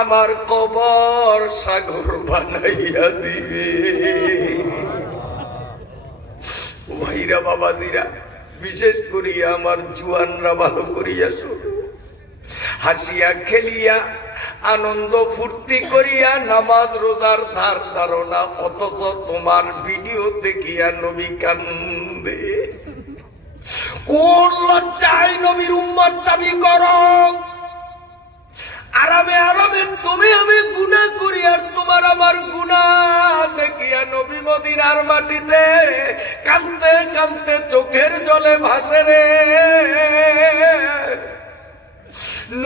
আমার কবর সাগর বানাইয়া দিবে। ভাইরা বাবাজিরা, বিশেষ করিয়া আমার জুয়ানরা ভালো করিয়া শুনো, হাসিয়া খেলিয়া আনন্দ ফুর্তি করিয়া নামাজ রোজার ধার ধারণা, অথচ তোমার ভিডিও দেখিয়া নবী কান্দে। কোন লজ্জায় নবীর উম্মত দাবি করো? আরামে আরামে তুমি আমি গুনাহ করি, আর তোমার আমার গুনাহ দেখিয়া নবী মদিনার মাটিতে কাঁদতে কাঁদতে চোখের জলে ভাসে রে।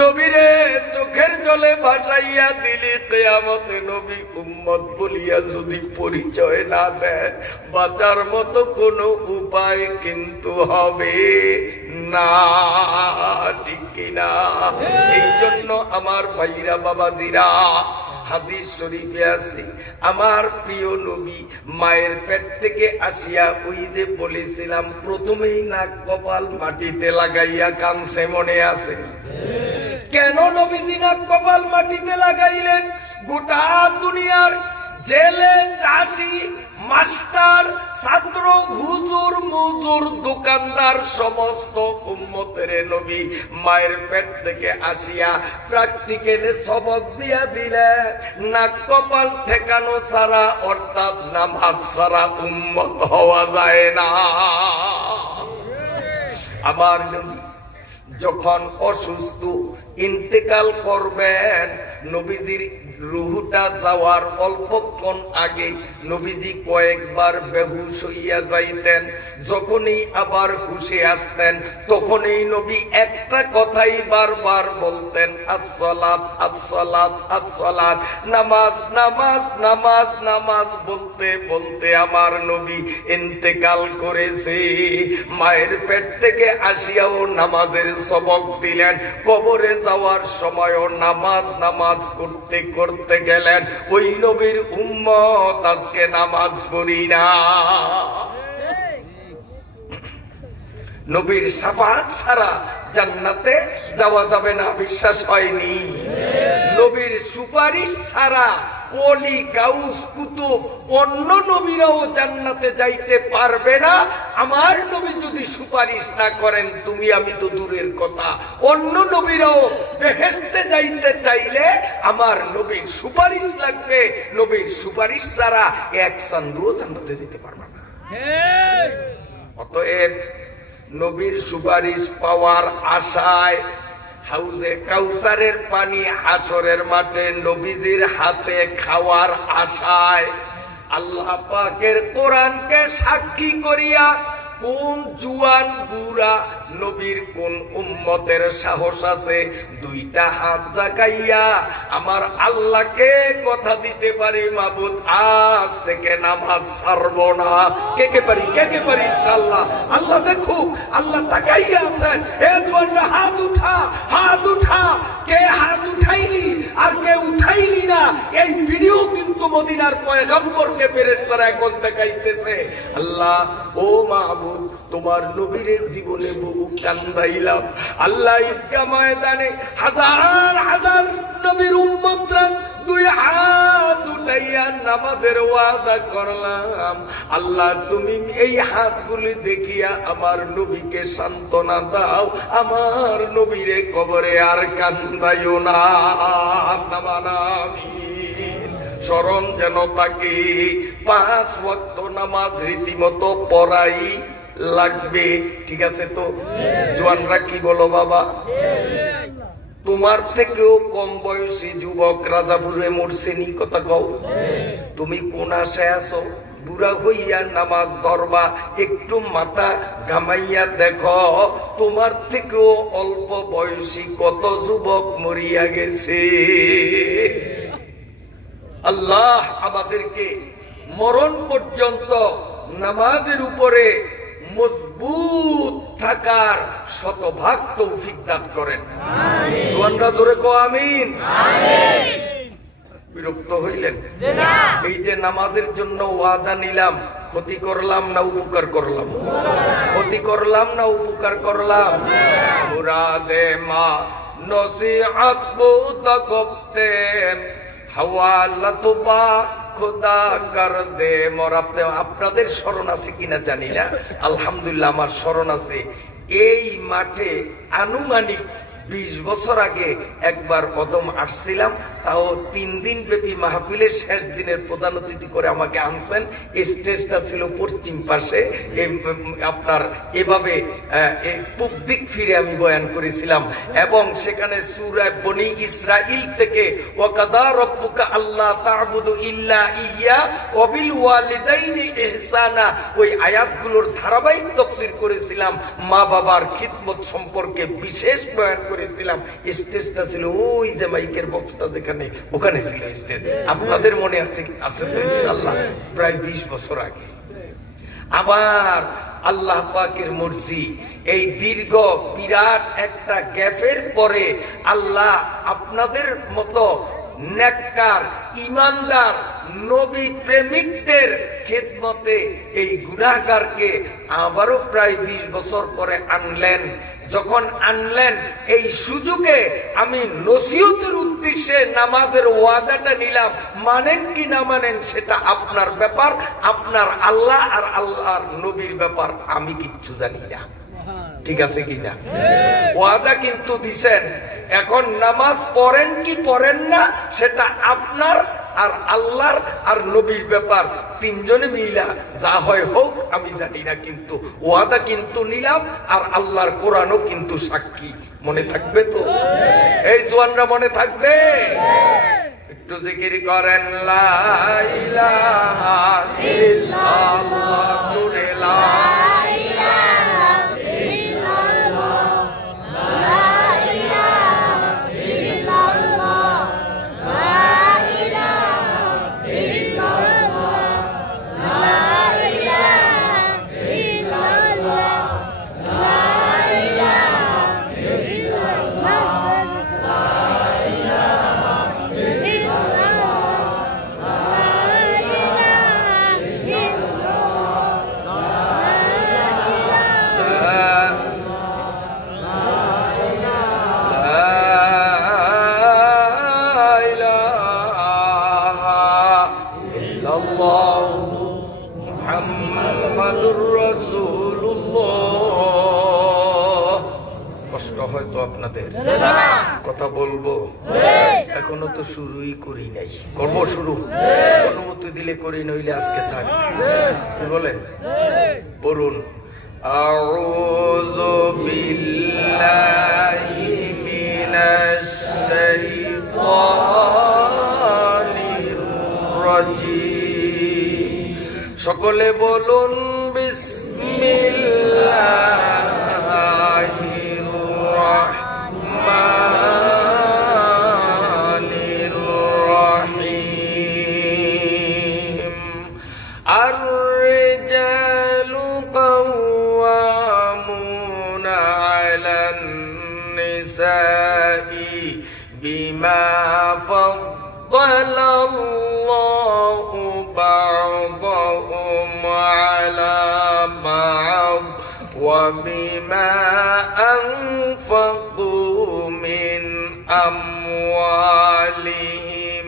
নবীরে চোখের জলে ভাসাইয়া দিলি, কিয়ামতে নবী উম্মত বলিয়া যদি পরিচয় না দেয়, বাঁচার মতো কোনো উপায় কিন্তু হবে না, ঠিক কিনা? এই জন্য আমার ভাইরা বাবাজিরা, হাদিস শরীফে আছে আমার প্রিয় নবী মায়ের পেট থেকে আসিয়া, ওই যে বলেছিলাম প্রথমেই নাক কপাল মাটিতে লাগাইয়া কানছে, মনে আছে? কেন নবীজি নাক কপাল মাটিতে লাগাইলেন? গোটা দুনিয়ার জেলে, চাষি, মাস্টার, ছাত্র, হুজুর, মুজুর, দোকানদার সমস্ত উম্মতের নবী মায়ের পেট থেকে আসিয়া প্র্যাকটিক্যালে সবক দিয়া দিলে, নাক কপাল ঠেকানো ছাড়া, অর্থাৎ নামাজ ছাড়া উম্মত হওয়া যায় না। আমার নবী যখন অসুস্থ ইন্তেকাল করবেন, নবীজির রুহটা যাওয়ার অল্পক্ষণ আগে নবীজি কয়েকবার বেহুশ হইয়া যাইতেন। যখনই আবার হুশে আসতেন, তখনই নবী একটা কথাই বারবার বলতেন, আসসালাত আসসালাত আসসালাত, নামাজ নামাজ নামাজ নামাজ। বলতে বলতে আমার নবী ইন্তেকাল করেছে। মায়ের পেট থেকে আসিয়াও নামাজের সবক দিলেন, কবরে যাওয়ার সময়ও নামাজ নামাজ করতে করতে গেলেন। ওই নবীর উম্মত আজকে নামাজ পড়ি না। নবীর শাফাআত ছাড়া জান্নাতে যাওয়া যাবে না, বিশ্বাস হয়নি? নবীর সুপারিশ ছাড়া ওলি, গাউস, কুতুব, অন্য নবীরাও জান্নাতে যাইতে পারবে না। আমার নবী যদি সুপারিশ না করেন, তুমি আমি তো দূরের কথা, অন্য নবীরাও বেহেশতে যাইতে চাইলে আমার নবীর সুপারিশ লাগবে। নবীর সুপারিশ ছাড়া এক চান্দুও জান্নাতে যেতে পারবে না। অতএব নবীর সুপারিশ পাওয়ার আশায় হাউজে কাউসারের পানি হাসরের মাঠে নবীজির হাতে খাওয়ার আশায় আল্লাহ পাকের কোরআনকে সাক্ষী করিয়া কোন জুয়ান বুড়া নবীর কোন উম্মতের সাহস আছে দুইটা হাত জাগাইয়া আমার আল্লাহকে কথা দিতে পারি, মাবুদ আজ থেকে নামাজ ছাড়ব না? কে কে পারি? কে কে পারি? ইনশাআল্লাহ। আল্লাহ দেখুক, আল্লাহ তাকাইয়া আছেন। এ জওয়ানরা হাত উঠা, হাত উঠা। কে হাত উঠাইলি আর কে উঠাইলি না, এই ভিডিও কিন্তু মদিনার পয়গম্বরকে ফেরেশতারা এখন দেখাইতেছে। আল্লাহ ও মাবুদ, তোমার নবীর জীবনে বহু কান্দাইলাম। আল্লাহ ঈদগাহ ময়দানে হাজার হাজার নবীর উম্মতরা দুই হাত উঠাইয়া নামাজের ওয়াদা করলাম। আল্লাহ তুমি এই হাতগুলি দেখিয়া আমার নবীকে সান্ত্বনা দাও, আমার নবীরে কবরে আর কান্দাইও না। স্মরণ যেন তাকে 5 ওয়াক্ত নামাজ রীতিমতো পড়াই লাগবে। ঠিক আছে তো? জওয়ানরা কি বলো বাবা? তোমার থেকেও কম বয়সী যুবক রাজাপুরে মরছেনি, কথা কও। তুমি কোন আশায় আছো? বুড়া হইয়া নামাজ ধরবা, একটু মাথা ঘামাইয়া দেখো তোমার থেকেও অল্প বয়সী কত যুবক মরিয়া গেছে। আল্লাহ আমাদেরকে মরণ পর্যন্ত নামাজের উপরে মজবুত থাকার শতভাগ তৌফিক দান করেন। জওয়ানরা জোরে কও আমিন। বিরক্ত হইলেন? এই যে নামাজের জন্য ওয়াদা নিলাম, ক্ষতি করলাম না উপকার করলাম? ক্ষতি করলাম না উপকার করলাম? মুরাদে মা নসিহত বহুত করতেন হাওয়ালাত বা খোদা কর দে মোর। আপনাদের স্মরণ আছে কিনা জানি না, আলহামদুলিল্লাহ আমার স্মরণ আছে। এই মাঠে আনুমানিক 20 বছর আগে একবার কদম আসছিলাম, তাও 3 দিন ব্যাপী মাহফিলের শেষ দিনের প্রধান অতিথি করে আমাকে আনছেন। স্টেজটা ছিল পশ্চিম পাশে, আপনার এভাবে পূব দিক ফিরে আমি বয়ান করেছিলাম এবং সেখানে সূরা বনি ইসরাইল থেকে ওয়াকাদা রাব্বুকা আল্লা তা'বুদু ইল্লা ইয়্যা ওয়া বিল ওয়ালিদাইনি ইহসানা, ওই আয়াতগুলোর ধারাবাহিক তাফসীর করেছিলাম। মা বাবার খিদমত সম্পর্কে বিশেষ বয়ান করেছিলাম। স্টেজটা ছিল ওই যে মাইকের বক্সটা যেখানে, ওখানে ছিল স্টেজ। আপনাদের মনে আছে তো ইনশাআল্লাহ প্রায় 20 বছর আগে। আবার আল্লাহ পাকের মর্জি, এই দীর্ঘ বিরাট একটা গ্যাপের পরে আল্লাহ আপনাদের মতো নেককার ইমানদার নবী প্রেমিকদের খেদমতে এই গুনাহগারকে আবারও প্রায় 20 বছর পরে আনলেন। যখন আনলেন এই সুযোগে আমি নসিহতের উদ্দেশ্যে নামাজের ওয়াদাটা নিলাম। মানেন কি না মানেন সেটা আপনার ব্যাপার, আপনার আল্লাহ আর আল্লাহর নবীর ব্যাপার, আমি কিচ্ছু জানি না। ঠিক আছে কিনা? ওয়াদা কিন্তু দিছেন। এখন নামাজ পড়েন কি পড়েন না সেটা আপনার আর আল্লাহর আর নবীর ব্যাপার। 3 জনে মিলা যা হয় হোক আমি জানি না, কিন্তু ওয়াদা কিন্তু নিলাম আর আল্লাহর কোরআনও কিন্তু সাক্ষী। মনে থাকবে তো? এই জওয়ানরা মনে থাকবে? একটু জিকির করেন লা ইলাহা ইল্লাল্লাহ, জোরে লা কথা বলবো, এখনো তো শুরুই করি নাই। করবো শুরু, অনুমতি দিলে করি, নইলে আজকে থাক। বলেন, পড়ুন আউযু বিল্লাহি মিনাশ শাইতানির রাজীম। সকলে বলুন বিসমিল্লাহির রাহমানির রাহিম। আর-রিজালু কাওয়ামুনা আলান নিসাই বিমা ফাদ্দালাল্লাহু বা'দাহুম আলা বা'দ ওয়া বিমা আনফাকু মিন আমওয়ালিহিম।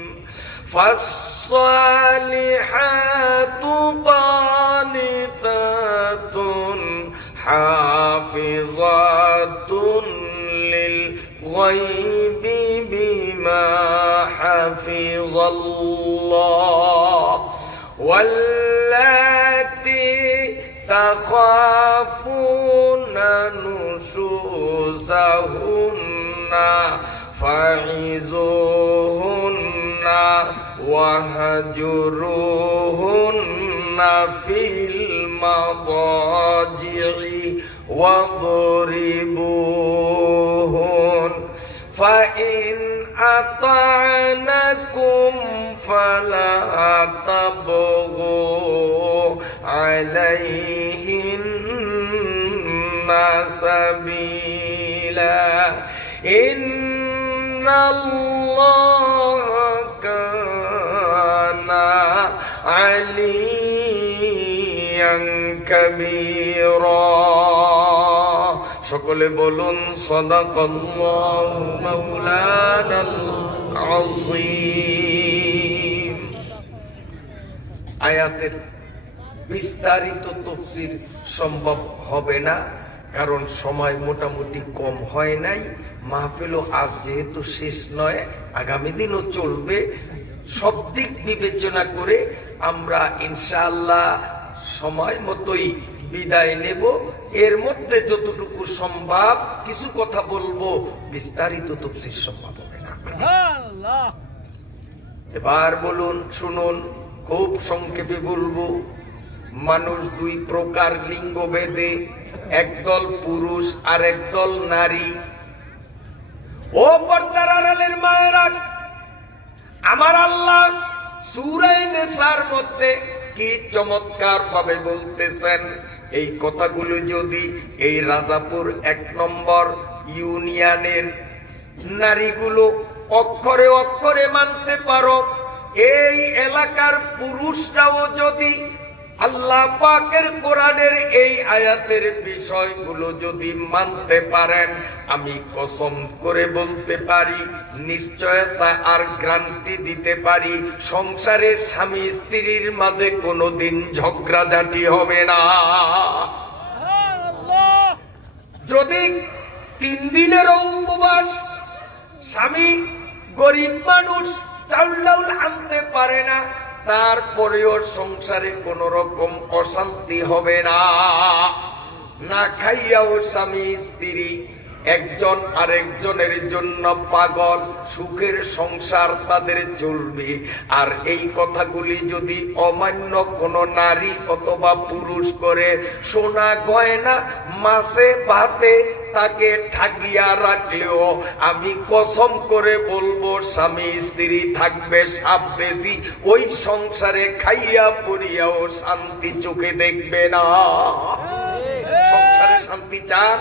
ফাস-সালিহাতু কানিতাতুন হাফিজাতুন লিল গায়বি বিমা হাফিজাল্লাহ। ওয়াল্লাতী তাখাফুনা নুশুজাহুন্না ফাইযুহুন্না ওয়াহজুরুহুন্না ফিল মাদাজি'i ওয়াদরিবুহুন। ফাইন আতা'নাকুম ফালা তাবগু আলাইহিন্না সাবিলা। ইন্নাল্লাহা কানা আলিয়ান কাবীরা। সকলে বলুন সাদাকাল্লাহু মাওলানাল আযীম। আয়াতের বিস্তারিত তাফসীর সম্ভব হবে না, কারণ সময় মোটামুটি কম হয় নাই। মাহফিলও আজ যেহেতু শেষ নয়, আগামী দিনও চলবে। সব দিক বিবেচনা করে আমরা ইনশাআল্লাহ সময় মতোই বিদায় নেব। এর মধ্যে যতটুকু সম্ভব কিছু কথা বলবো, বিস্তারিত তাফসীর সম্ভব হবে না। এবার বলুন, শুনুন, খুব সংক্ষেপে বলবো। মানুষ দুই প্রকার লিঙ্গ ভেদে, একদল পুরুষ আর একদল নারী। ও পর্দার আড়ালের মায়েরা, আমার আল্লাহ সূরা নিসার মধ্যে কি চমৎকার ভাবে বলতেছেন। এই কথাগুলো যদি এই রাজাপুর 1 নম্বর ইউনিয়নের নারীগুলো অক্ষরে অক্ষরে মানতে পারো, এই এলাকার পুরুষরাও যদি আল্লাহ পাকের কোরআনের এই আয়াতের বিষয়গুলো যদি মানতে পারেন, আমি কসম করে বলতে পারি, নিশ্চয়তা আর গ্যারান্টি দিতে পারি, সংসারে স্বামী স্ত্রীর মাঝে কোনোদিন ঝগড়াঝাটি হবে না। যদি 3 দিনেরও উপবাস, স্বামী গরিব মানুষ, চাউল ডাউল আনতে পারে না, তারপরেও সংসারে কোন রকম অশান্তি হবে না। না খাইয়াও স্বামী স্ত্রী একজন আরেকজনের জন্য পাগল, সুখের সংসার তাদের চলবে। আর এই কথাগুলি যদি অমান্য কোন নারী অথবা পুরুষ করে, সোনা গয়না মাছে ভাতে তাকে ঠাকিয়া রাখলেও আমি কসম করে বলবো, স্বামী স্ত্রী থাকবে সাপ বেশি, ওই সংসারে খাইয়া পড়িয়াও শান্তি চোখে দেখবে না। সংসারে শান্তি চান?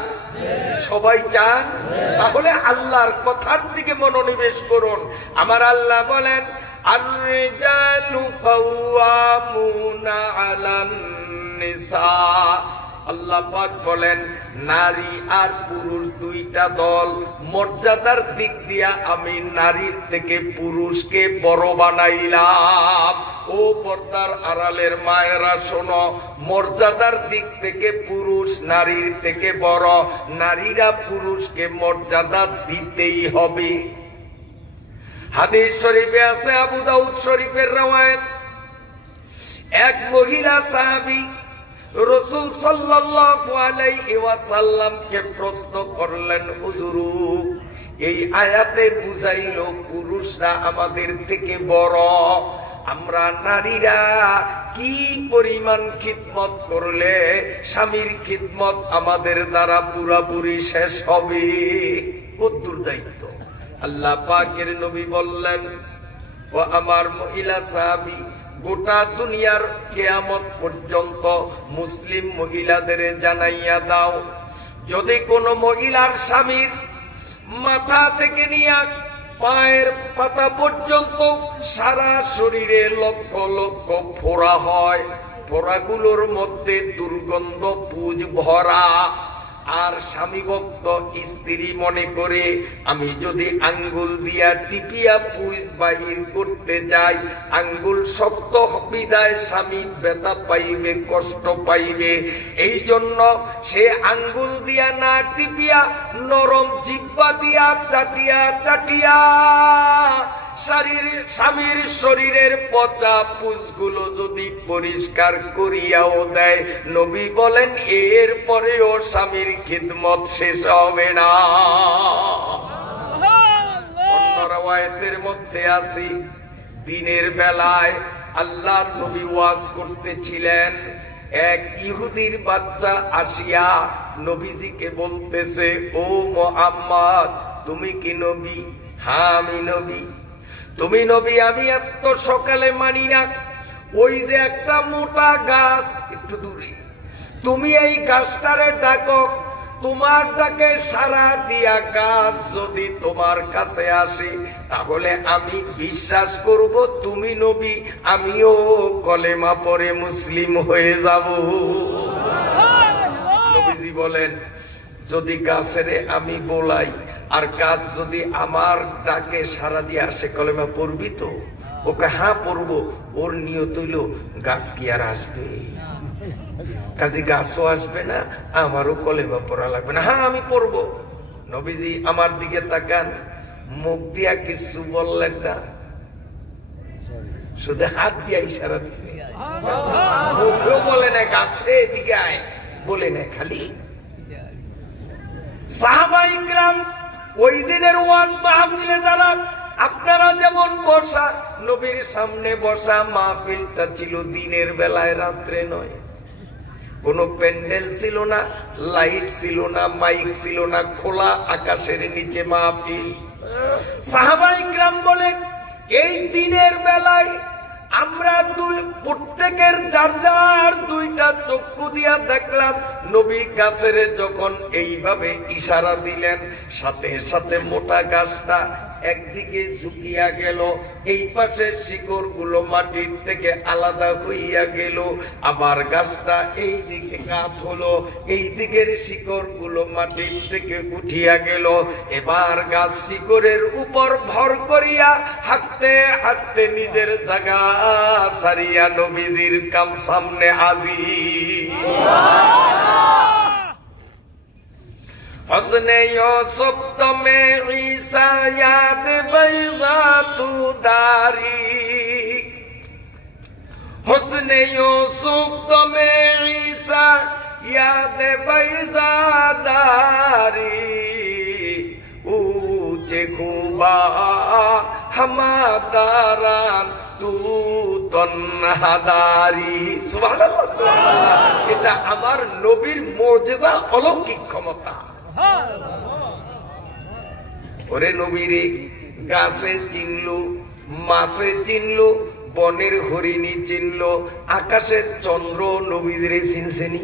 সবাই চান? তাহলে আল্লাহর কথার দিকে মনোনিবেশ করুন। আমার আল্লাহ বলেন, আর-রিজালু কাওয়ামুনা আলান নিসা। আল্লাহ পাক বলেন, নারী আর পুরুষ দুইটা দল। মর্যাদার দিক দিয়া আমি নারীর থেকে পুরুষকে বড় বানাইলাম। ও পর্দার আড়ালের মায়েরা শোনো, মর্যাদার দিক থেকে পুরুষ নারীর থেকে বড়। নারীরা পুরুষকে মর্যাদা দিতেই হবে। হাদিস শরীফে আছে, আবু দাউদ শরীফের রওয়ায়াত, এক মহিলা সাহাবী রাসূল সাল্লাল্লাহু আলাইহি ওয়াসাল্লামকে প্রশ্ন করলেন, হুজুর, এই আয়াতে বুঝাইলো পুরুষরা আমাদের থেকে বড়, আমরা নারীরা কি পরিমাণ খিদমত করলে স্বামীর খিদমত আমাদের দ্বারা পুরাপুরি শেষ হবে? কদ্দুর দায়িত্ব। আল্লাহ পাকের নবী বললেন, ও আমার মহিলা সাহাবী, গোটা দুনিয়ার কিয়ামত পর্যন্ত মুসলিম মহিলাদের জানাইয়া দাও, যদি কোন মহিলার স্বামীর মাথা থেকে নিয়ে পায়ের পাতা পর্যন্ত সারা শরীরে লক্ষ লক্ষ ফোড়া হয়, ফোড়াগুলোর মধ্যে দুর্গন্ধ পুঁজ ভরা, আর স্বামী ভক্ত স্ত্রী মনে করে আমি যদি আঙ্গুল দিয়া টিপিয়া পুঁজ বাহির করতে যাই, আঙ্গুল শক্ত বিদায় স্বামী ব্যথা পাইবে, কষ্ট পাইবে। এই জন্য সে আঙ্গুল দিয়া না টিপিয়া নরম জিহ্বা দিয়া চাটিয়া চাটিয়া স্বামীর শরীরের পচা পুঁজগুলো যদি পরিষ্কার করিয়াও দেয়, নবী বলেন এর পরেও স্বামীর খিদমত শেষ হবে না। অন্য রাওয়ায়াতের মধ্যে আছে, দিনের বেলায় আল্লাহর নবী ওয়াজ করতেছিলেন, এক ইহুদির বাচ্চা আসিয়া নবীজিকে বলতেছে, ও মুহাম্মদ, তুমি কি নবী? হ্যাঁ আমি নবী। তুমি নবী? আমি এত সকালে মানি না। ওই যে একটা মোটা গাছ একটু দূরে, তুমি এই গাছটারে ডাকো, তোমার ডাকে সারা দিয়া গাছ যদি তোমার কাছে আসে, তাহলে আমি বিশ্বাস করব তুমি নবী, আমিও কলেমা পড়ে মুসলিম হয়ে যাব। নবীজি বলেন, যদি গাছেরে আমি বলাই আর গাছ যদি আমার ডাকে সারা দিয়ে আসে কলেমা পড়বি তো? ওকে হ্যাঁ পড়বো। ওর নিয়ত হইল গাছ কি আর আসবে? কাজে গাছও আসবে না, আমারও কলেমা পড়া লাগবে না। হ্যাঁ আমি পড়বো। নবীজি আমার দিকে তাকান, মুখ দিয়া কিছু বললেন না, শুধু হাত দিয়া ইশারা দিছে। মুখও বলে না গাছে এদিকে আয়, বলে না খালি। সাহাবায়ে কিরাম ওই দিনের ওয়াজ মাহফিলে যারা আপনারা যেমন বসা, নবীর সামনে বসা মাহফিলটা ছিল দিনের বেলায়, রাত্রে নয়। কোন প্যান্ডেল ছিল না, লাইট ছিল না, মাইক ছিল না, খোলা আকাশের নিচে মাহফিল। সাহাবায়ে কিরাম বলে এই দিনের বেলায় আমরা প্রত্যেকের যার যার দুইটা চক্ষু দিয়া দেখলাম নবী গাছের যখন এইভাবে ইশারা দিলেন, সাথে সাথে মোটা গাছটা একদিকে ঝুঁকিয়া গেল, এই পাশের শিকড় গুলো মাটির থেকে আলাদা হইয়া গেল, আবার গাছটা এই দিকে কাত হলো, এই দিকের শিকড় গুলো মাটির থেকে উঠিয়া গেল। এবার গাছ শিকড়ের উপর ভর করিয়া হাঁটতে হাঁটতে নিজের জায়গা সারিয়া নবীজির কাম সামনে হাজির। हस्ने यूसुफ तुम्हें ईसा याद बैजा तू दारी, हुस्ने यूसुफ तुम्हें ईसा याद बैजा दारी, ऊंचे खूबा हमादारान तू তন্হাদারি। সুবহানাল্লাহ, সুবহানাল্লাহ। এটা আমার নবীর মুজিজা, অলৌকিক ক্ষমতা। ওরে নবীরে গাছে চিনলো, মাছে চিনলো, বনের হরিণী চিনলো, আকাশের চন্দ্র নবীজিরে চিনছেনি।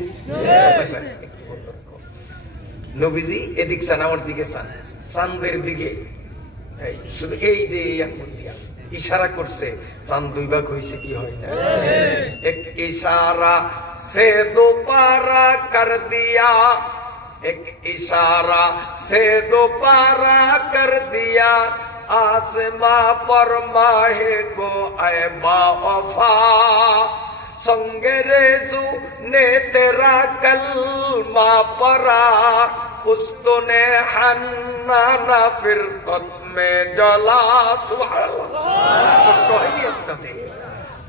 নবীজি এদিক চান, আমার দিকে চান, চাঁদের দিকে। শুধু এই যে ইশারা করছে, চাঁদ দুই ভাগ হয়েছে কি হয় না? এক ইশারা সে দোপারা কর দিয়া, एक इशारा से दोबारा कर दिया, आसमां पर माहे को ऐबा वफा, संगे रेजू ने तेरा कलमा परा, उस्तो ने हन्नाना फिरकत में जला।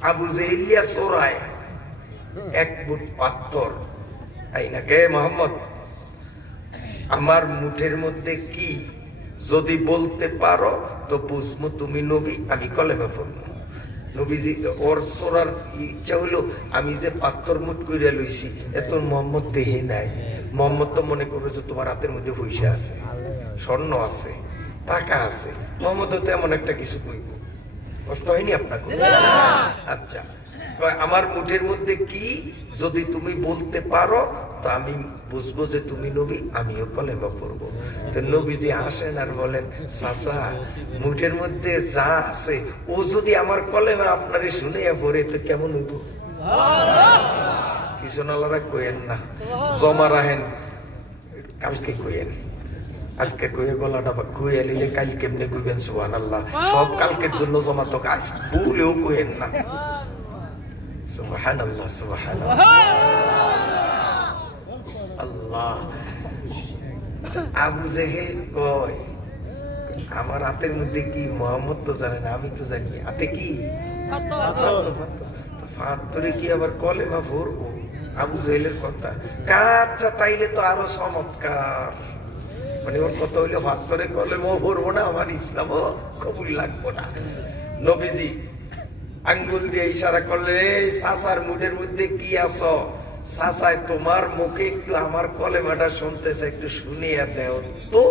আবু জেহেলিয়া সোরায় এক বুট পাথর আইনা কে মোহাম্মদ আমার মুঠের মধ্যে কি, যদি বলতে পারো তো বুঝবো তুমি নবী, আমি কলেমা পড়বো। নবীজি ওর সোরার ইচ্ছা হইলো, আমি যে পাথর মুঠ করে লইছি এত মোহাম্মদ দেহে নাই। মোহাম্মদ তো মনে করবে যে তোমার হাতের মধ্যে পয়সা আছে, স্বর্ণ আছে, টাকা আছে। মোহাম্মদ তো এমন একটা কিছু কইব, কষ্ট হয়নি আপনাকে? আচ্ছা, আমার মুঠের মধ্যে কি, যদি তুমি বলতে পারো তো আমি বুঝবো যে তুমি নবী, আমিও কলেমা পড়বো। তো নবীজি হাসেন আর বলেন, চাচা মুঠের মধ্যে যা আছে ও যদি আমার কলেমা আপনারে শুনে পড়ে তো কেমন হইব? কিছু নালারা কইেন না, জমা রাখেন, কালকে কইেন। আজকে কয়ে গলাটা কয়ে এলে কাল কেমনে কইবেন সুবহানাল্লাহ। সব কালকের জন্য জমা, তো আজ ভুলেও কইেন না। সুবহানাল্লাহ, সুবহানাল্লাহ, আল্লাহ। আবু জেহেল কয়, আমার হাতের মধ্যে কি? মোহাম্মদ তো জানে না, আমি তো জানি। হাতে কি? পাথরে কি আবার কলেমা পড়বো? আবু জেহেলের কথা। আচ্ছা তাইলে তো আরো চমৎকার। মানে ওর কথা হইলে পাথরে কলেমা পড়বো না, আমার ইসলামও কবুল লাগবো না। নবীজি আঙ্গুল দিয়ে ইশারা করলে, চাচার মুখের মধ্যে কি আছো? চাচাই তোমার মুখে একটু আমার কলেমাটা শুনতেছে, একটু শুনিয়া দেও তো।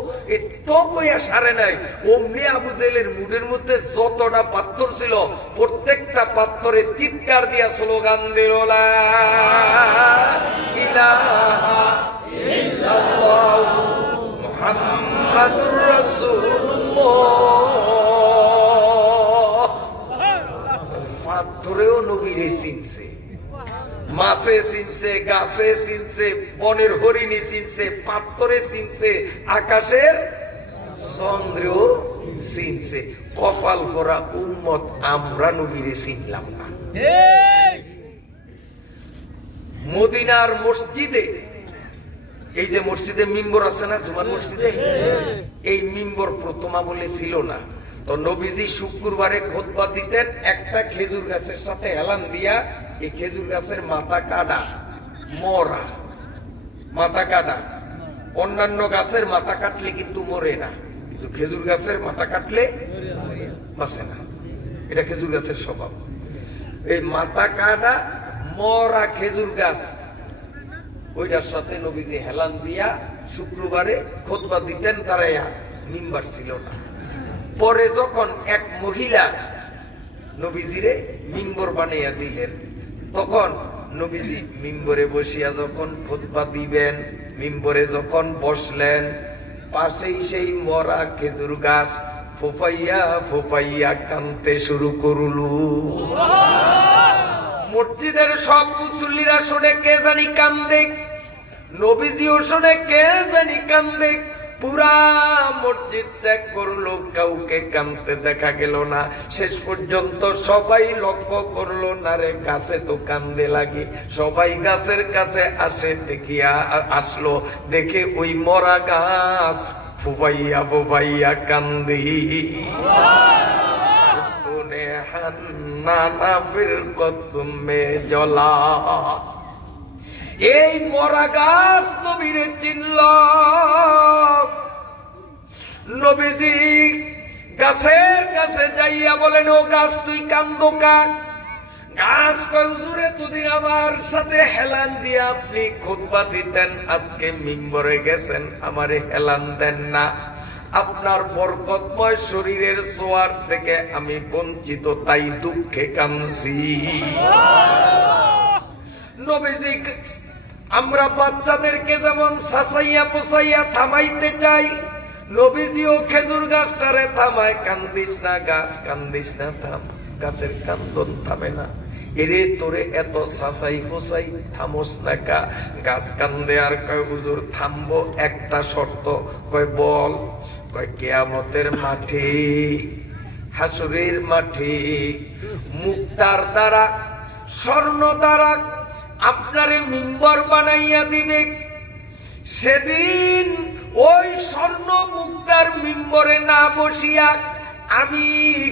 তো কইয়া সারে নাই, অমনি আবু জেহেলের মুখের মধ্যে যতটা পাথর ছিল প্রত্যেকটা পাথরে চিৎকার দিয়া স্লোগান দিল, লা ইলাহা ইল্লাল্লাহু মুহাম্মাদুর রাসূলুল্লাহ। পাথরেও নবীরে চিনছে, মাছে চিনছে, গাছে চিনছে, বনের হরিণী চিনছে, পাত্তরে চিনছে, আকাশের চন্দ্রেও চিনছে। কপাল ভরা উম্মত আমরা নবীরে চিনলাম না। মদিনার মসজিদে, এই যে মসজিদে মিম্বর আছে না, জুমার মসজিদে, এই মিম্বর প্রথম আমলে ছিল না। তো নবীজি শুক্রবারে খুতবা দিতেন একটা খেজুর গাছের সাথে হেলান দিয়া, এই খেজুর গাছের মাথা কাটা, মরা মাথা কাটা। অন্যান্য গাছের মাথা কাটলে কিন্তু মরে না, কিন্তু খেজুর গাছের মাথা কাটলে বাঁচে না। এটা খেজুর গাছের স্বভাব। এই মাথা কাটা মরা খেজুর গাছ, ওইটার সাথে নবীজি হেলান দিয়া শুক্রবারে খুতবা দিতেন। দাঁড়াইয়া, মিম্বার ছিল না। পরে যখন এক মহিলা নবীজিরে মিম্বর বানাইয়া দিলেন, তখন নবীজি মিম্বরে বসিয়া যখন খুতবা দিবেন, মিম্বরে যখন বসলেন, পাশেই সেই মরা খেজুর গাছ ফোপাইয়া ফোপাইয়া কানতে শুরু করলু। মসজিদের সব মুসল্লিরা শুনে কে জানি কান্দে, নবীজিও শুনে কে জানি কান্দে। পুরা মসজিদ চেক করলো, কাউকে কান্দতে দেখা গেল না। শেষ পর্যন্ত সবাই লক্ষ্য করলো, না রে গাছে তো কান্দে লাগে। সবাই গাছের কাছে আসলো, দেখে ওই মরা গাছ ফুবাইয়া ফুবাইয়া কান্দি। জলা এই মরা গাছ নবীরে চিনল। নবীজি গাছের কাছে যাইয়া বলেন, ও গাছ তুই কান্দো কাক? গাছ কয়, হুজুর এতদিন আমার সাথে হেলান দিয়ে আপনি খুতবা দিতেন, আজকে মিম্বরে গেছেন, আমারে হেলান দেন না। আপনার বরকতময় শরীরের সোয়ার থেকে আমি বঞ্চিত, তাই দুঃখে কাঁদছি। নবীজি, আমরা বাচ্চাদেরকে যেমন সাসাইয়া পোসাইয়া থামাইতে চাই, নবীজিও খেজুর গাছটারে থামায়, কান্দিস না গাছ, কান্দিস না, থাম। গাছের কান্দন থামে না। এরে তোরে এত সাসাই পোসাই, থামোস না কা? গাছ কান্দে আর কয়, হুজুর থামবো, একটা শর্ত। কয় বল? কয় কিয়ামতের মাঠে, হাসরের মাঠে মুক্তার দ্বারা, স্বর্ণ দ্বারা আপনারে মিম্বর বানাইয়া দিবে। সেদিন ওই স্বর্ণ মুক্তার মিম্বরে না বসিয়া আমি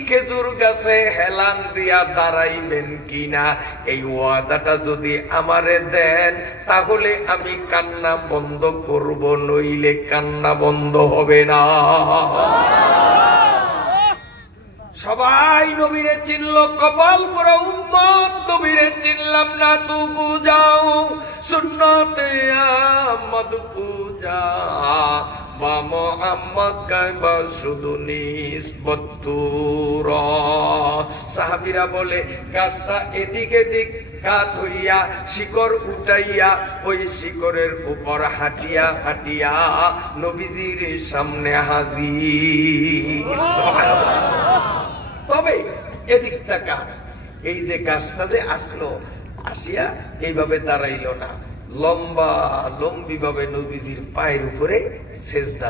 খেজুর গাছে হেলান দিয়া দাঁড়াইবেন কিনা, এই ওয়াদাটা যদি আমারে দেন, তাহলে আমি কান্না বন্ধ করব, নইলে কান্না বন্ধ হবে না। সবাই নবীরে চিনল, কপাল পুরো উম্মত নবীরে চিনলাম না। তবু যাও সুন্নতে আহমদ পূজা, বা মুহাম্মদ কাইবা শুধু নিসবতুর। সাহাবীরা বলে, গাছটা এদিক এদিক কাত হইয়া শিকড় উঠাইয়া ওই শিকড়ের উপর হাঁটিয়া হাঁটিয়া নবীজির সামনে হাজির। তবে এদিক টাকা, এই যে গাছটা যে আসলো, আসিয়া এইভাবে দাঁড়াইল না, লম্বা লম্বি ভাবে নবীজির পায়ের উপরে সেজদা,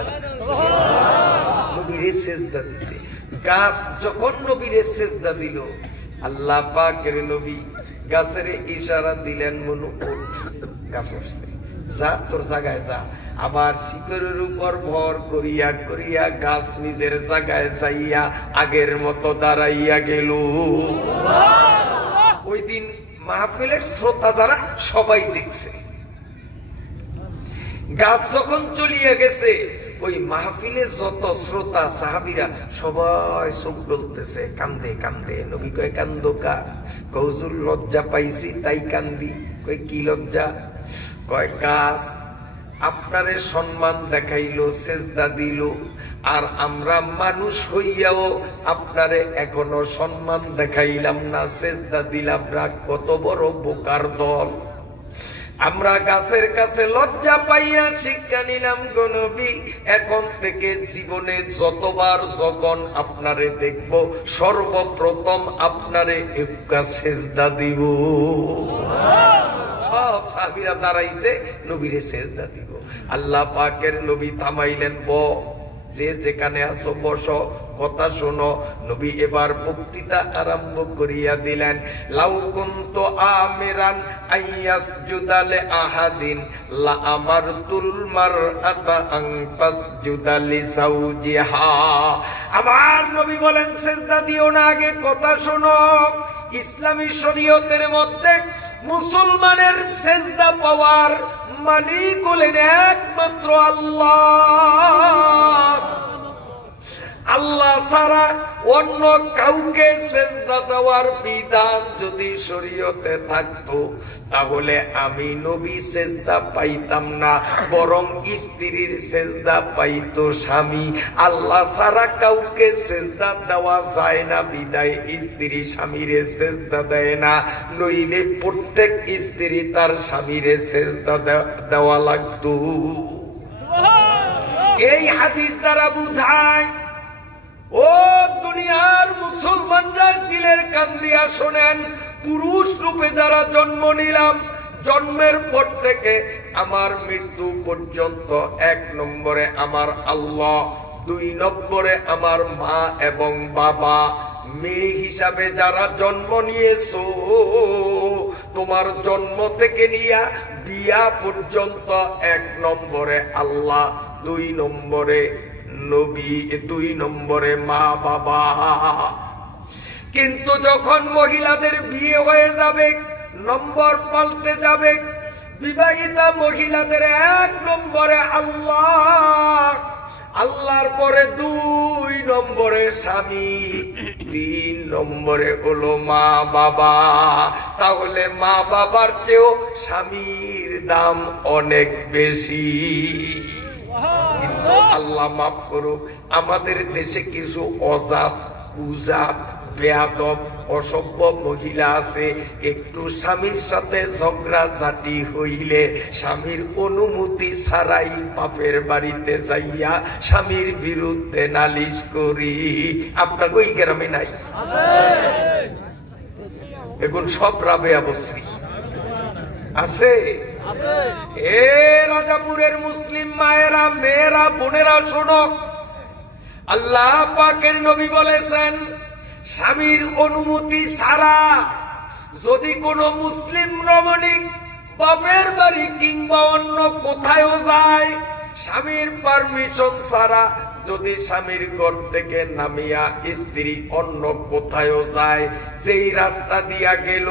নবীরে সেজদা দিছে। গাছ যখন নবীরে সেজদা দিল, আল্লাহ পাকের নবী গাছের ইশারা দিলেন, মনু ওঠ। গাছ উঠছে, যা তোর জায়গায় যা। আবার শিকড়ের উপর ভর করিয়া করিয়া গাছ নিজের জায়গায় যাইয়া আগের মতো দাঁড়াইয়া গেল। ওই দিন মাহফিলের শ্রোতা যারা সবাই দেখছে, গাছ যখন চলিয়া গেছে, ওই মাহফিলে যত শ্রোতা সাহাবীরা সবাই চোখ ডলতেছে, কান্দে কান্দে। নবী কয়, কান্দো কা? হুজুর লজ্জা পাইছি তাই কান্দি। কয় কি লজ্জা? কয় গাছ আপনারে সম্মান দেখাইলো, সেজদা দিল, আর আমরা মানুষ হইয়াও আপনারে এখনো সম্মান দেখাইলাম না, সেজদা দিলাম না। কত বড় বোকার দল! আমরা গাছের কাছে লজ্জা পাইয়া শিক্ষা নিলাম গো নবী, এখন থেকে জীবনে যতবার যখন আপনারে দেখব, সর্বপ্রথম আপনারে একটা সেজদা দিব। সব সাহাবীরা দাঁড়াইছে নবীরে সেজদা দিব। আল্লাহ পাকের নবী থামাইলেন, যে যেখানে আছো বসো, কথা শোনো। নবী এবার বক্তৃতা আরম্ভ করিয়া দিলেন। লাউ কুনতু আমিরান আইয়াসজুদা লি আহাদিন লা আমারতুল মারআতা আন তাসজুদা লি যাওজিহা। আমার নবী বলেন সিজদা দিও না, আগে কথা শোনো। ইসলামী শরীয়তের মধ্যে মুসলমানের সিজদা পাওয়ার মালিক হলেন একমাত্র আল্লাহ। আল্লাহ ছাড়া অন্য কাউকে সিজদা দেওয়ার বিধান যদি শরীয়তে থাকতো তাহলে আমি নবী সিজদা পাইতাম না, বরং স্ত্রীর সিজদা পাইতো স্বামী। আল্লাহ ছাড়া কাউকে সিজদা দেওয়া যায় না বিদায় স্ত্রী স্বামীরে সিজদা দেয় না, নইলে প্রত্যেক স্ত্রী তার স্বামীরে সিজদা দেওয়া লাগতো। এই হাদিস দ্বারা বুঝায়, ও দুনিয়ার মুসলমানরা দিলের কান দিয়া শোনেন, পুরুষ রূপে যারা জন্ম নিলাম, জন্মের পর থেকে আমার মৃত্যু পর্যন্ত 1 নম্বরে আমার আল্লাহ, 2 নম্বরে আমার মা এবং বাবা। মেয়ে হিসাবে যারা জন্ম নিয়েছো, তোমার জন্ম থেকে নিয়া বিয়া পর্যন্ত 1 নম্বরে আল্লাহ, 2 নম্বরে নবী, 2 নম্বরে মা বাবা। কিন্তু যখন মহিলাদের বিয়ে হয়ে যাবে, নম্বর পাল্টে যাবে। বিবাহিতা মহিলাদের 1 নম্বরে আল্লাহ, আল্লাহর পরে 2 নম্বরে স্বামী, 3 নম্বরে হলো মা বাবা। তাহলে মা বাবার চেয়েও স্বামীর দাম অনেক বেশি। কিন্তু আল্লাহ মাফ করুক, আমাদের দেশে কিছু অজাত, কুজাত, বেয়াদব, অসভ্য মহিলা আছে। একটু স্বামীর সাথে ঝগড়া ঝাঁটি হইলে স্বামীর অনুমতি ছাড়াই বাপের বাড়িতে যাইয়া স্বামীর বিরুদ্ধে নালিশ করি। আপনার ওই গ্রামে নাই? এখন সব রাবেয়া বসরি আছে। এ রাজাপুরের মুসলিম মায়েরা, মেয়েরা, বোনেরা শোনো, আল্লাহ পাকের নবী বলেছেন, স্বামীর অনুমতি ছাড়া যদি কোনো মুসলিম রমণী বাপের বাড়ি কিংবা অন্য কোথাও যায়, স্বামীর পারমিশন ছাড়া যদি স্বামীর ঘর থেকে নামিয়া স্ত্রী অন্য কোথাও যায়, যেই রাস্তা দিয়া গেল,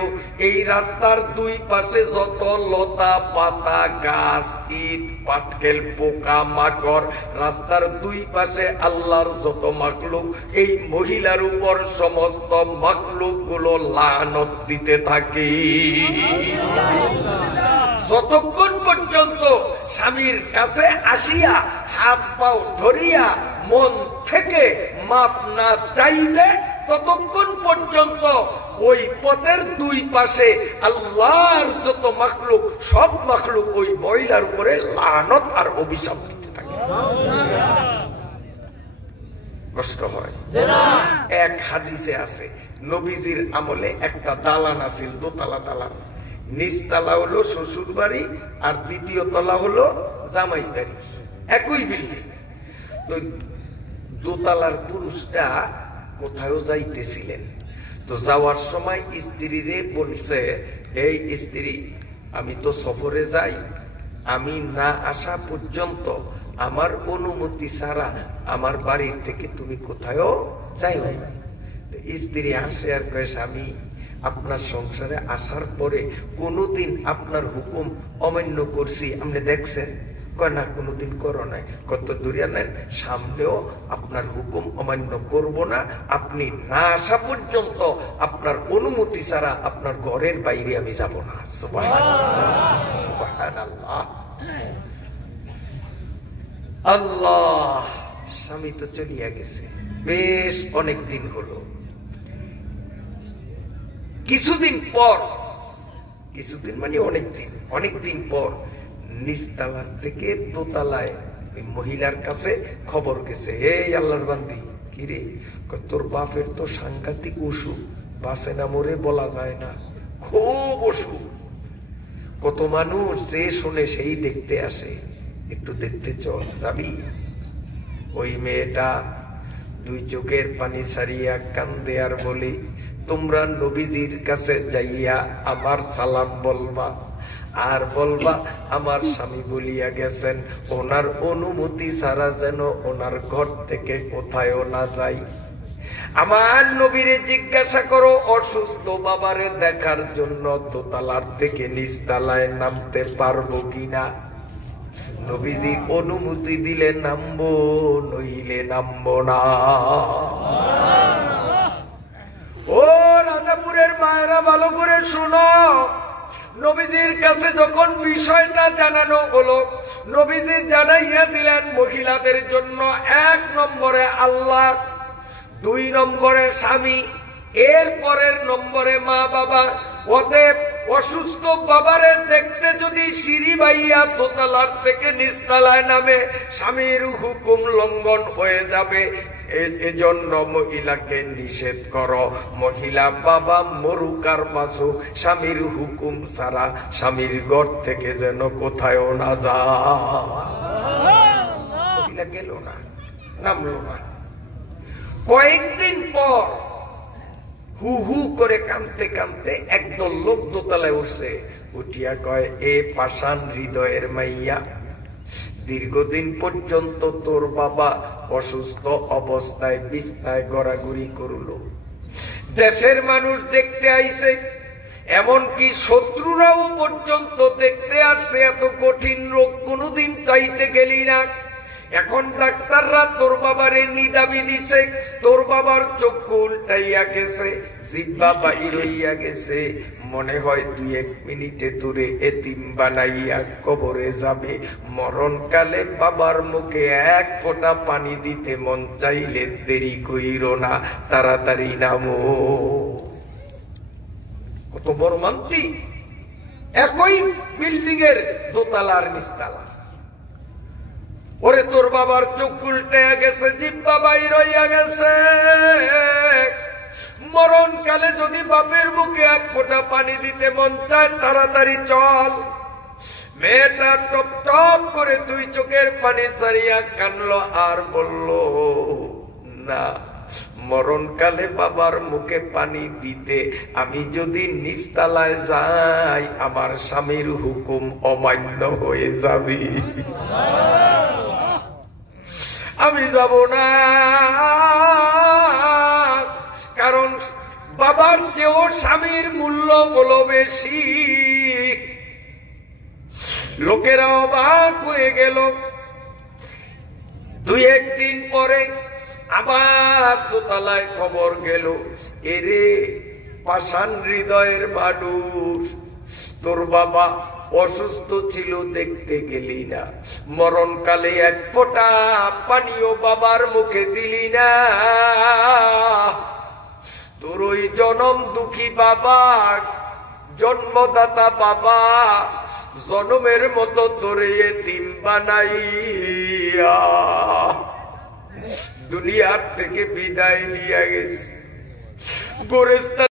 এই রাস্তার 2 পাশে যত লতা পাতা, গাছ, ইট, পাটকেল, পোকা মাকড়, রাস্তার 2 পাশে আল্লাহর যত মাখলুক, এই মহিলার উপর সমস্ত মাখলুক গুলো লানত দিতে থাকে। যতক্ষণ পর্যন্ত স্বামীর কাছে আসিয়া হাত পাও ধরিয়া মন থেকে মাপ না চাইবে, ততক্ষণ পর্যন্ত ওই পথের 2 পাশে আল্লাহর যত মাখলুক, সব মাখলুক ওই মহিলার উপরে লানত আর অভিশাপ দিতে থাকে। কষ্ট হয়। এক হাদিসে আছে, নবীজির আমলে একটা দালান আছিল, 2 তলা দালান। নিচতলা হলো শ্বশুর বাড়ি আর 2য় তলা হলো জামাই বাড়ি, একই বিল্ডিং। তো 2 তলার পুরুষটা কোথাও যাইতেছিলেন, তো যাওয়ার সময় স্ত্রীরে বলছে, এই স্ত্রী, আমি তো সফরে যাই, আমি না আসা পর্যন্ত আমার অনুমতি ছাড়া আমার বাড়ির থেকে তুমি কোথাও যাইও না। স্ত্রী আসে আর কয়, স্বামী, আপনার সংসারে আসার পরে কোনদিন আপনার হুকুম অমান্য করছি আপনি দেখছেন? কয় না, কোনদিন করো নাই। কত দূরিয়া নেন, সামনেও আপনার হুকুম অমান্য করব না, আপনি না আসা পর্যন্ত আপনার অনুমতি ছাড়া আপনার ঘরের বাইরে আমি যাব না। সুবহানাল্লাহ, সুবহানাল্লাহ। আল্লাহ, স্বামী তো চলিয়া গেছে, বেশ অনেক দিন হলো। কিছুদিন পর, কিছুদিন মানে অনেকদিন পর নিচতলা থেকে 2 তলায় মহিলার কাছে খবর গেছে, হে আল্লাহর বান্দি, কিরে, তোর বাপের তো সাংঘাতিক অসুখ, বাসে না মরে বলা যায় না, খুব অসুখ, কত মানুষ যে শুনে সেই দেখতে আসে, একটু দেখতে চল যাবি। ওই মেয়েটা দুই চোখের পানি ছাড়িয়া কান্দে আর বলি, তোমরা নবীজির কাছে যাইয়া আমার সালাম বলবা, আর বলবা আমার স্বামী বলিয়া গেছেন ওনার অনুমতি ছাড়া যেন ওনার ঘর থেকে কোথায়ও না যাই। আমার নবীরে জিজ্ঞাসা করো অসুস্থ বাবারে দেখার জন্য দোতলার থেকে নিচতলায় নামতে পারবো কিনা। নবীজি অনুমতি দিলে নামবো, নইলে নামবো না। ও রাজাপুরের মায়েরা ভালো করে শুনো, নবীজির কাছে যখন বিষয়টা জানানো হলো, নবীজি জানাইয়া দিলেন মহিলাদের জন্য 1 নম্বরে আল্লাহ, 2 নম্বরে স্বামী, এর পরের নম্বরে মা বাবা। অতএব অসুস্থ বাবারে দেখতে যদি সিঁড়ি বাইয়া দোতলার থেকে নিচতলায় নামে, স্বামীর হুকুম লঙ্ঘন হয়ে যাবে। এজন্য মহিলাকে নিষেধ করো, মহিলা বাবা মরুক আর বাঁচুক, স্বামীর হুকুম ছাড়া স্বামীর ঘর থেকে যেন কোথায়ও না যায়। মহিলা গেল না, নামলো না। কয়েকদিন পর হু হু করে কাঁদতে কাঁদতে একদল লোক দোতলায় উঠছে, উঠিয়া কয়, এ পাষাণ হৃদয়ের মাইয়া, দীর্ঘদিন পর্যন্ত তোর বাবা অসুস্থ অবস্থায় বিছনায় গড়াগড়ি করলো, দেশের মানুষ দেখতে আইছে, এমনকি শত্রুরাও পর্যন্ত দেখতে আসছে। এত কঠিন রোগ কোনোদিন চাইতে গেলি না। এখন ডাক্তাররা তোর বাবারে নিদাবি দিছে, তোর বাবার চক্ষু উল্টাইয়া গেছে, জিহ্বা বাহির হইয়া গেছে, মনে হয় 2-1 মিনিটে তোরে এতিম বানাইয়া কবরে যাবে। মরণকালে বাবার মুখে 1 ফোঁটা পানি দিতে মন চাইলে দেরি কইরো না, তাড়াতাড়ি নামো। কত বড় মান্তি, একই বিল্ডিং এর দোতলার নিচতলা। ওরে তোর বাবার চোখ উল্টে গেছে, জিহ্বা বাইর হইয়া গেছে, মরণকালে যদি বাপের মুখে 1 ফোঁটা পানি দিতে মন চায়, তাড়াতাড়ি চল। মেয়েটা টপ টপ করে 2 চোখের পানি ছাড়িয়া কানলো আর বলল, না, মরণকালে বাবার মুখে পানি দিতে আমি যদি নিচতলায় যাই, আমার স্বামীর হুকুম অমান্য হয়ে যাবে, আমি যাব না। কারণ বাবার চেয়েও স্বামীর মূল্য হলো বেশি। লোকেরা অবাক হয়ে গেল। 2-1 দিন পরে আবার দোতলায় খবর গেল, এরে পাষাণ হৃদয়ের মানুষ, তোর বাবা অসুস্থ ছিল, দেখতে গেলি না, মরণকালে 1 ফোঁটা পানিও বাবার মুখে দিলি না। তোর ওই জনম দুঃখী বাবা, জন্মদাতা বাবা, জনমের মতো তোরে এতিম বানাইয়া দুনিয়ার থেকে বিদায় নিয়ে গেছে। গোরস্থান